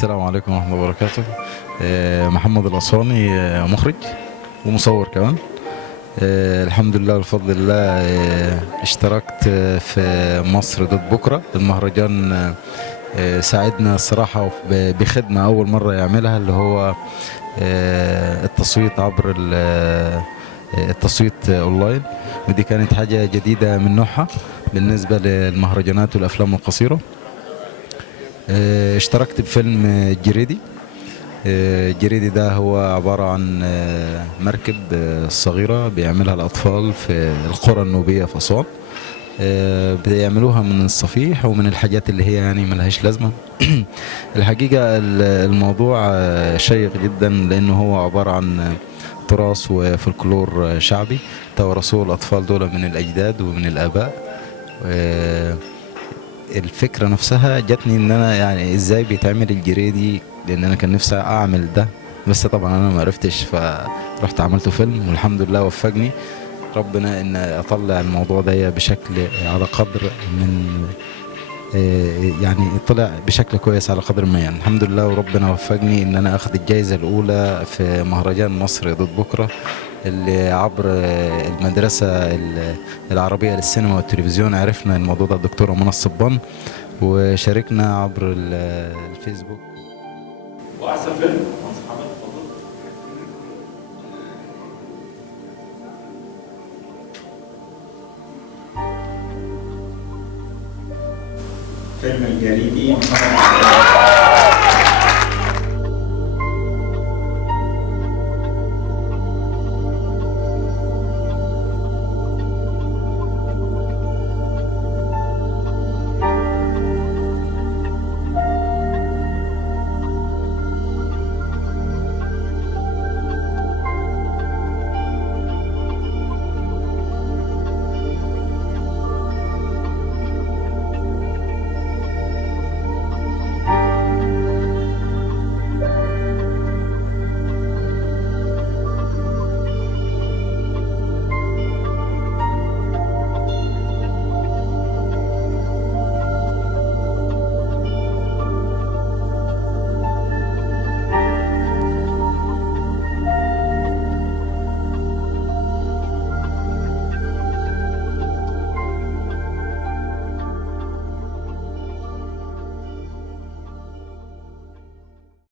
السلام عليكم ورحمة الله وبركاته. محمد الأسواني، مخرج ومصور كمان. الحمد لله بفضل الله. اشتركت في مصر ضد بكرة المهرجان. ساعدنا الصراحة بخدمة أول مرة يعملها، اللي هو التصويت عبر التصويت أونلاين، ودي كانت حاجة جديدة من نوعها بالنسبة للمهرجانات والأفلام القصيرة. اشتركت بفيلم جريدي. جريدي ده هو عبارة عن مركب صغيرة بيعملها الأطفال في القرى النوبية في أسوان. بيعملوها من الصفيح ومن الحاجات اللي هي يعني ملهاش لازمة. الحقيقة الموضوع شيق جدا، لأنه هو عبارة عن تراث وفلكلور شعبي تورثوه الأطفال دول من الأجداد ومن الآباء. الفكرة نفسها جاتني ان انا يعني ازاي بيتعمل الجريدي، لان انا كان نفسي اعمل ده، بس طبعا انا ما عرفتش، فرحت عملته فيلم والحمد لله وفقني ربنا ان اطلع الموضوع ده بشكل على قدر من يعني طلع بشكل كويس على قدر ما، يعني الحمد لله، وربنا وفقني ان انا اخذ الجائزة الاولى في مهرجان مصر ضد بكرة، اللي عبر المدرسة العربية للسينما والتلفزيون. عرفنا الموضوع ده الدكتورة منى الصبان، وشاركنا عبر الفيسبوك. واحسن فيلم مهندس محمد، اتفضل. فيلم الجريدي محمد